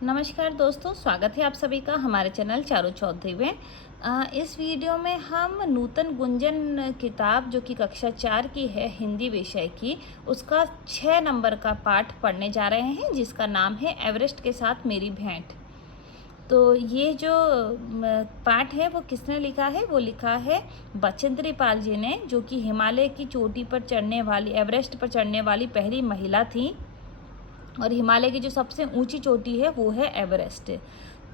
नमस्कार दोस्तों, स्वागत है आप सभी का हमारे चैनल चारू चौधरी में। इस वीडियो में हम नूतन गुंजन किताब जो कि कक्षा 4 की है हिंदी विषय की, उसका 6 नंबर का पाठ पढ़ने जा रहे हैं जिसका नाम है एवरेस्ट के साथ मेरी भेंट। तो ये जो पाठ है वो किसने लिखा है? वो लिखा है बचेंद्री पाल जी ने, जो कि हिमालय की चोटी पर चढ़ने वाली, एवरेस्ट पर चढ़ने वाली पहली महिला थी। और हिमालय की जो सबसे ऊंची चोटी है वो है एवरेस्ट।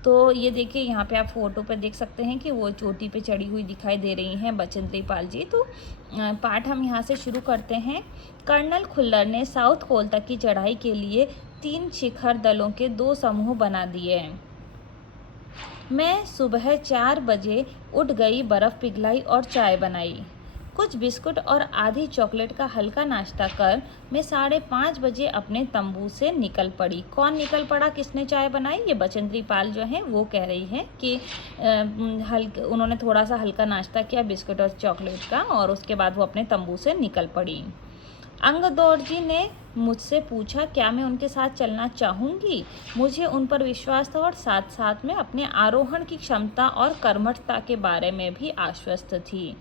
तो ये देखिए, यहाँ पे आप फोटो पे देख सकते हैं कि वो चोटी पे चढ़ी हुई दिखाई दे रही हैं बचेंद्री पाल जी। तो पाठ हम यहाँ से शुरू करते हैं। कर्नल खुल्लर ने साउथ कोल तक की चढ़ाई के लिए 3 शिखर दलों के 2 समूह बना दिए। मैं सुबह 4 बजे उठ गई, बर्फ़ पिघलाई और चाय बनाई। कुछ बिस्कुट और आधी चॉकलेट का हल्का नाश्ता कर मैं 5:30 बजे अपने तंबू से निकल पड़ी। कौन निकल पड़ा, किसने चाय बनाई? ये बचेंद्री पाल जो हैं वो कह रही हैं कि उन्होंने थोड़ा सा हल्का नाश्ता किया बिस्कुट और चॉकलेट का, और उसके बाद वो अपने तंबू से निकल पड़ी। अंगदौर जी ने मुझसे पूछा क्या मैं उनके साथ चलना चाहूँगी। मुझे उन पर विश्वास था और साथ साथ में अपने आरोहण की क्षमता और कर्मठता के बारे में भी आश्वस्त थी।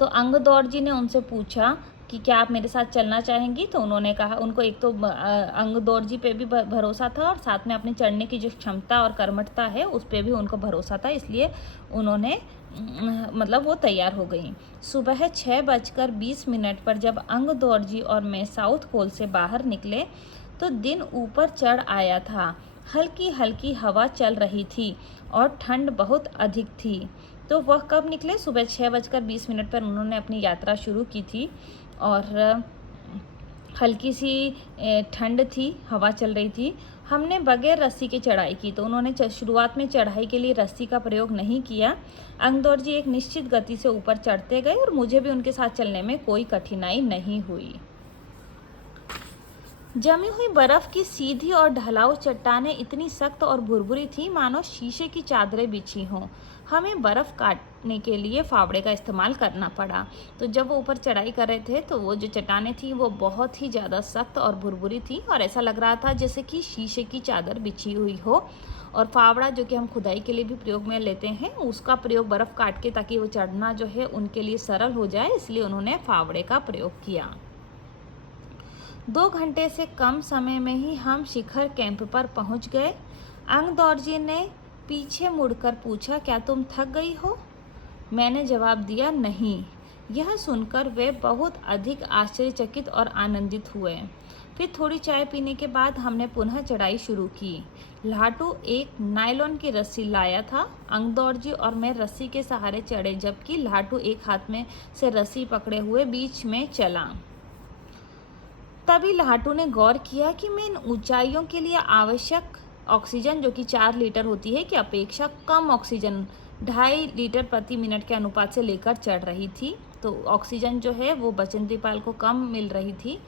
तो अंगदौर जी ने उनसे पूछा कि क्या आप मेरे साथ चलना चाहेंगी। तो उन्होंने कहा, उनको एक तो अंगदौर जी पे भी भरोसा था और साथ में अपने चढ़ने की जो क्षमता और कर्मठता है उस पर भी उनको भरोसा था, इसलिए उन्होंने मतलब वो तैयार हो गई। सुबह 6:20 पर जब अंगदौर जी और मैं साउथ कोल से बाहर निकले तो दिन ऊपर चढ़ आया था। हल्की हल्की हवा चल रही थी और ठंड बहुत अधिक थी। तो वह कब निकले? सुबह 6:20 पर उन्होंने अपनी यात्रा शुरू की थी और हल्की सी ठंड थी, हवा चल रही थी। हमने बगैर रस्सी के चढ़ाई की। तो उन्होंने शुरुआत में चढ़ाई के लिए रस्सी का प्रयोग नहीं किया। अंगदौर जी एक निश्चित गति से ऊपर चढ़ते गए और मुझे भी उनके साथ चलने में कोई कठिनाई नहीं हुई। जमी हुई बर्फ की सीधी और ढलाऊ चट्टानें इतनी सख्त और भुरभुरी थी मानो शीशे की चादरें बिछी हों। हमें बर्फ़ काटने के लिए फावड़े का इस्तेमाल करना पड़ा। तो जब वो ऊपर चढ़ाई कर रहे थे तो वो जो चट्टानें थी वो बहुत ही ज़्यादा सख्त और भुरभुरी थी और ऐसा लग रहा था जैसे कि शीशे की चादर बिछी हुई हो। और फावड़ा जो कि हम खुदाई के लिए भी प्रयोग में लेते हैं, उसका प्रयोग बर्फ़ काट के, ताकि वो चढ़ना जो है उनके लिए सरल हो जाए, इसलिए उन्होंने फावड़े का प्रयोग किया। 2 घंटे से कम समय में ही हम शिखर कैंप पर पहुंच गए। अंगदौर जी ने पीछे मुड़कर पूछा, क्या तुम थक गई हो? मैंने जवाब दिया, नहीं। यह सुनकर वे बहुत अधिक आश्चर्यचकित और आनंदित हुए। फिर थोड़ी चाय पीने के बाद हमने पुनः चढ़ाई शुरू की। लाटू एक नायलॉन की रस्सी लाया था। अंगदौर जी और मैं रस्सी के सहारे चढ़े, जबकि लाटू एक हाथ में से रस्सी पकड़े हुए बीच में चला। तभी लाटू ने गौर किया कि मैं इन ऊंचाइयों के लिए आवश्यक ऑक्सीजन, जो कि 4 लीटर होती है, की अपेक्षा कम ऑक्सीजन 2.5 लीटर प्रति मिनट के अनुपात से लेकर चढ़ रही थी। तो ऑक्सीजन जो है वो बचेंद्री पाल को कम मिल रही थी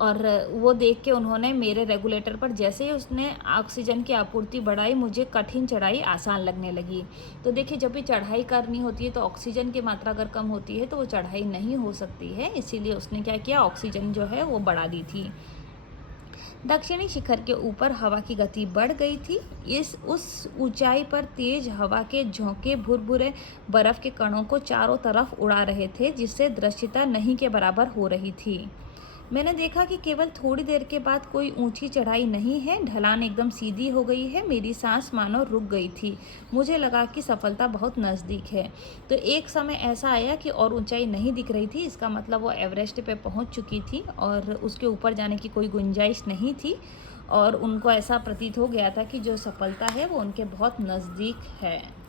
और वो देख के उन्होंने मेरे रेगुलेटर पर जैसे ही उसने ऑक्सीजन की आपूर्ति बढ़ाई, मुझे कठिन चढ़ाई आसान लगने लगी। तो देखिए, जब भी चढ़ाई करनी होती है तो ऑक्सीजन की मात्रा अगर कम होती है तो वो चढ़ाई नहीं हो सकती है, इसीलिए उसने क्या किया, ऑक्सीजन जो है वो बढ़ा दी थी। दक्षिणी शिखर के ऊपर हवा की गति बढ़ गई थी। उस ऊंचाई पर तेज हवा के झोंके भुरभुरे बर्फ के कणों को चारों तरफ उड़ा रहे थे, जिससे दृश्यता नहीं के बराबर हो रही थी। मैंने देखा कि केवल थोड़ी देर के बाद कोई ऊंची चढ़ाई नहीं है, ढलान एकदम सीधी हो गई है। मेरी सांस मानो रुक गई थी। मुझे लगा कि सफलता बहुत नज़दीक है। तो एक समय ऐसा आया कि और ऊंचाई नहीं दिख रही थी, इसका मतलब वो एवरेस्ट पे पहुंच चुकी थी और उसके ऊपर जाने की कोई गुंजाइश नहीं थी और उनको ऐसा प्रतीत हो गया था कि जो सफलता है वो उनके बहुत नज़दीक है।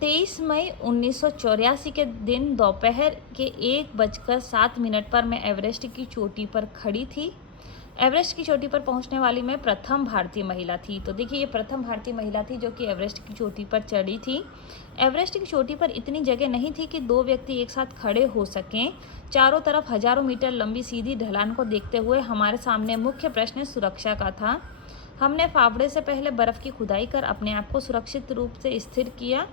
23 मई 1984 के दिन दोपहर के 1:07 पर मैं एवरेस्ट की चोटी पर खड़ी थी। एवरेस्ट की चोटी पर पहुंचने वाली मैं प्रथम भारतीय महिला थी। तो देखिए, ये प्रथम भारतीय महिला थी जो कि एवरेस्ट की चोटी पर चढ़ी थी। एवरेस्ट की चोटी पर इतनी जगह नहीं थी कि 2 व्यक्ति एक साथ खड़े हो सकें। चारों तरफ हजारों मीटर लंबी सीधी ढलान को देखते हुए हमारे सामने मुख्य प्रश्न सुरक्षा का था। हमने फावड़े से पहले बर्फ़ की खुदाई कर अपने आप को सुरक्षित रूप से स्थिर किया।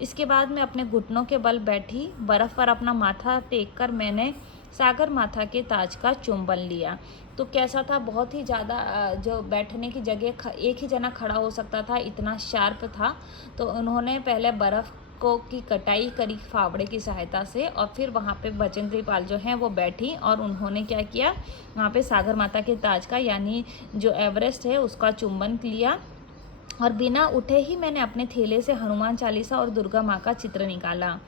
इसके बाद मैं अपने घुटनों के बल बैठी। बर्फ़ पर अपना माथा टेक कर मैंने सागर माथा के ताज का चुंबन लिया। तो कैसा था, बहुत ही ज़्यादा जो बैठने की जगह एक ही जना खड़ा हो सकता था, इतना शार्प था। तो उन्होंने पहले बर्फ़ को की कटाई करी फावड़े की सहायता से, और फिर वहाँ पे बचेंद्री पाल जो हैं वो बैठी और उन्होंने क्या किया, वहाँ पे सागर माता के ताज का यानी जो एवरेस्ट है उसका चुंबन लिया। और बिना उठे ही मैंने अपने थैले से हनुमान चालीसा और दुर्गा माँ का चित्र निकाला,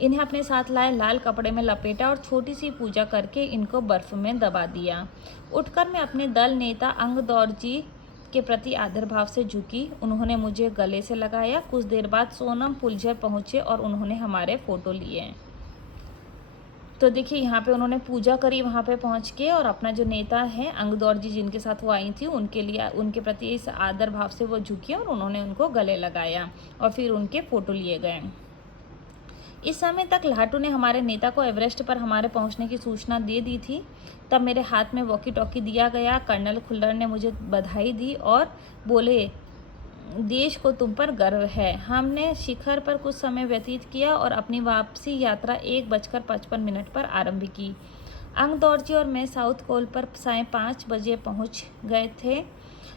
इन्हें अपने साथ लाए, लाल कपड़े में लपेटा और छोटी सी पूजा करके इनको बर्फ में दबा दिया। उठकर मैं अपने दल नेता अंगदौर जी के प्रति आदर भाव से झुकी। उन्होंने मुझे गले से लगाया। कुछ देर बाद सोनम पुलझर पहुँचे और उन्होंने हमारे फ़ोटो लिए। तो देखिए यहाँ पे उन्होंने पूजा करी वहाँ पे पहुँच के, और अपना जो नेता है अंगदौर जी जिनके साथ वो आई थी उनके लिए, उनके प्रति इस आदर भाव से वो झुकी और उन्होंने उनको गले लगाया और फिर उनके फ़ोटो लिए गए। इस समय तक लाटू ने हमारे नेता को एवरेस्ट पर हमारे पहुंचने की सूचना दे दी थी। तब मेरे हाथ में वॉकी टॉकी दिया गया। कर्नल खुल्लर ने मुझे बधाई दी और बोले, देश को तुम पर गर्व है। हमने शिखर पर कुछ समय व्यतीत किया और अपनी वापसी यात्रा 1:55 पर आरंभ की। अंगदौर जी और मैं साउथ कोल पर 5:30 बजे पहुंच गए थे।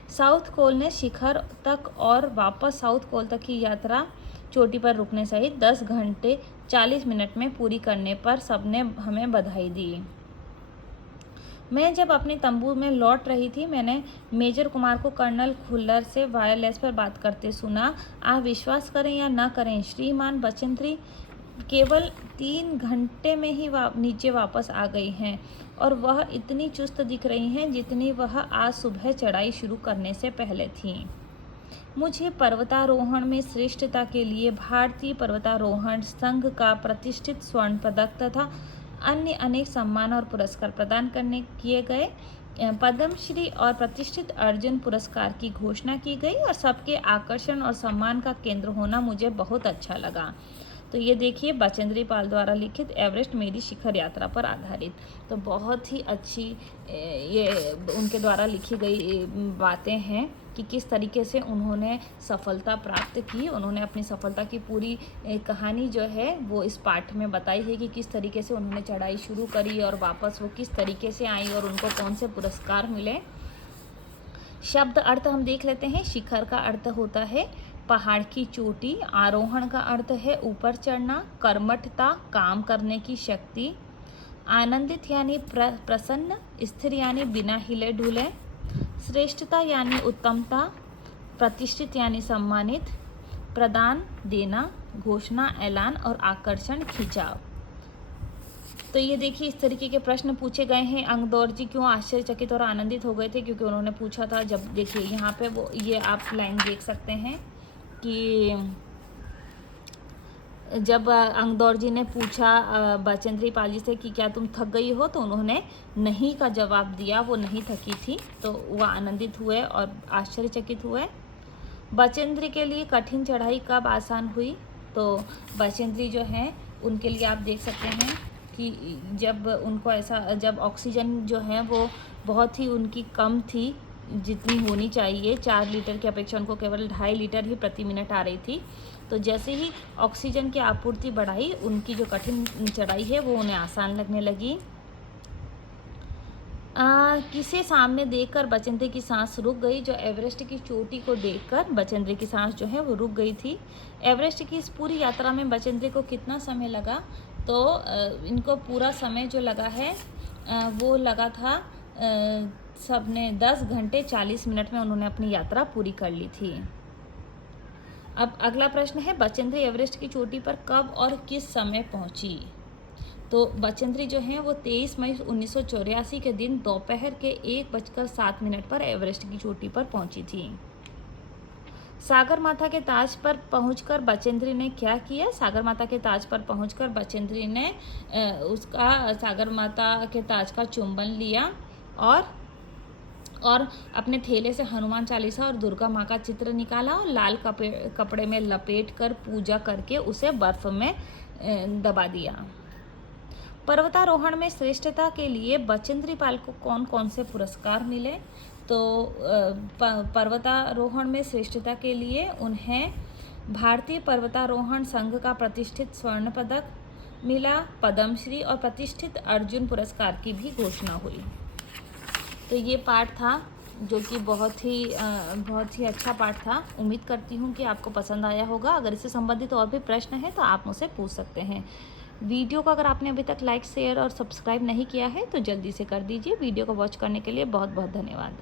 साउथ कोल ने शिखर तक और वापस साउथ कोल तक की यात्रा चोटी पर रुकने सहित 10 घंटे 40 मिनट में पूरी करने पर सबने हमें बधाई दी। मैं जब अपने तंबू में लौट रही थी, मैंने मेजर कुमार को कर्नल खुल्लर से वायरलेस पर बात करते सुना। आप विश्वास करें या न करें, श्रीमान बचेंद्री केवल 3 घंटे में ही नीचे वापस आ गई हैं और वह इतनी चुस्त दिख रही हैं जितनी वह आज सुबह चढ़ाई शुरू करने से पहले थीं। मुझे पर्वतारोहण में श्रेष्ठता के लिए भारतीय पर्वतारोहण संघ का प्रतिष्ठित स्वर्ण पदक तथा अन्य अनेक सम्मान और पुरस्कार प्रदान करने किए गए। पद्मश्री और प्रतिष्ठित अर्जुन पुरस्कार की घोषणा की गई और सबके आकर्षण और सम्मान का केंद्र होना मुझे बहुत अच्छा लगा। तो ये देखिए बचेंद्री पाल द्वारा लिखित एवरेस्ट मेरी शिखर यात्रा पर आधारित। तो बहुत ही अच्छी ये उनके द्वारा लिखी गई बातें हैं कि किस तरीके से उन्होंने सफलता प्राप्त की। उन्होंने अपनी सफलता की पूरी कहानी जो है वो इस पाठ में बताई है कि किस तरीके से उन्होंने चढ़ाई शुरू करी और वापस वो किस तरीके से आई और उनको कौन से पुरस्कार मिले। शब्द अर्थ हम देख लेते हैं। शिखर का अर्थ होता है पहाड़ की चोटी, आरोहण का अर्थ है ऊपर चढ़ना, कर्मठता काम करने की शक्ति, आनंदित यानी प्रसन्न, स्थिर यानी बिना हिले डुले, श्रेष्ठता यानी उत्तमता, प्रतिष्ठित यानी सम्मानित, प्रदान देना, घोषणा ऐलान और आकर्षण खिंचाव। तो ये देखिए इस तरीके के प्रश्न पूछे गए हैं। अंगदौर जी क्यों आश्चर्यचकित और आनंदित हो गए थे, क्योंकि उन्होंने पूछा था। जब देखिए यहाँ पे वो ये आप लाइन देख सकते हैं कि जब अंगदौर जी ने पूछा बचेंद्री पाल जी से कि क्या तुम थक गई हो, तो उन्होंने नहीं का जवाब दिया, वो नहीं थकी थी। तो वह आनंदित हुए और आश्चर्यचकित हुए। बचेंद्री के लिए कठिन चढ़ाई कब आसान हुई, तो बचेंद्री जो हैं उनके लिए आप देख सकते हैं कि जब उनको ऐसा, जब ऑक्सीजन जो है वो बहुत ही उनकी कम थी जितनी होनी चाहिए, 4 लीटर की अपेक्षा उनको केवल 2.5 लीटर ही प्रति मिनट आ रही थी। तो जैसे ही ऑक्सीजन की आपूर्ति बढ़ाई, उनकी जो कठिन चढ़ाई है वो उन्हें आसान लगने लगी। किसे सामने देखकर बचेंद्री की सांस रुक गई, जो एवरेस्ट की चोटी को देखकर बचेंद्री की सांस जो है वो रुक गई थी। एवरेस्ट की इस पूरी यात्रा में बचेंद्री को कितना समय लगा, तो इनको पूरा समय जो लगा है वो लगा था, सबने 10 घंटे 40 मिनट में उन्होंने अपनी यात्रा पूरी कर ली थी। अब अगला प्रश्न है, बचेंद्री एवरेस्ट की चोटी पर कब और किस समय पहुंची। तो बचेंद्री जो हैं वो 23 मई 1984 के दिन दोपहर के 1:07 पर एवरेस्ट की चोटी पर पहुंची थी। सागर माथा के ताज पर पहुंचकर बचेंद्री ने क्या किया। सागर माता के ताज पर पहुंचकर बचेंद्री ने उसका सागर माता के ताज का चुंबन लिया और अपने थैले से हनुमान चालीसा और दुर्गा माँ का चित्र निकाला और लाल कपड़े में लपेट कर पूजा करके उसे बर्फ में दबा दिया। पर्वतारोहण में श्रेष्ठता के लिए बचेंद्री पाल को कौन कौन से पुरस्कार मिले, तो पर्वतारोहण में श्रेष्ठता के लिए उन्हें भारतीय पर्वतारोहण संघ का प्रतिष्ठित स्वर्ण पदक, मिला पद्मश्री और प्रतिष्ठित अर्जुन पुरस्कार की भी घोषणा हुई। तो ये पाठ था जो कि बहुत ही अच्छा पाठ था। उम्मीद करती हूँ कि आपको पसंद आया होगा। अगर इससे संबंधित और भी प्रश्न हैं तो आप मुझसे पूछ सकते हैं। वीडियो को अगर आपने अभी तक लाइक, शेयर और सब्सक्राइब नहीं किया है तो जल्दी से कर दीजिए। वीडियो को वॉच करने के लिए बहुत बहुत धन्यवाद।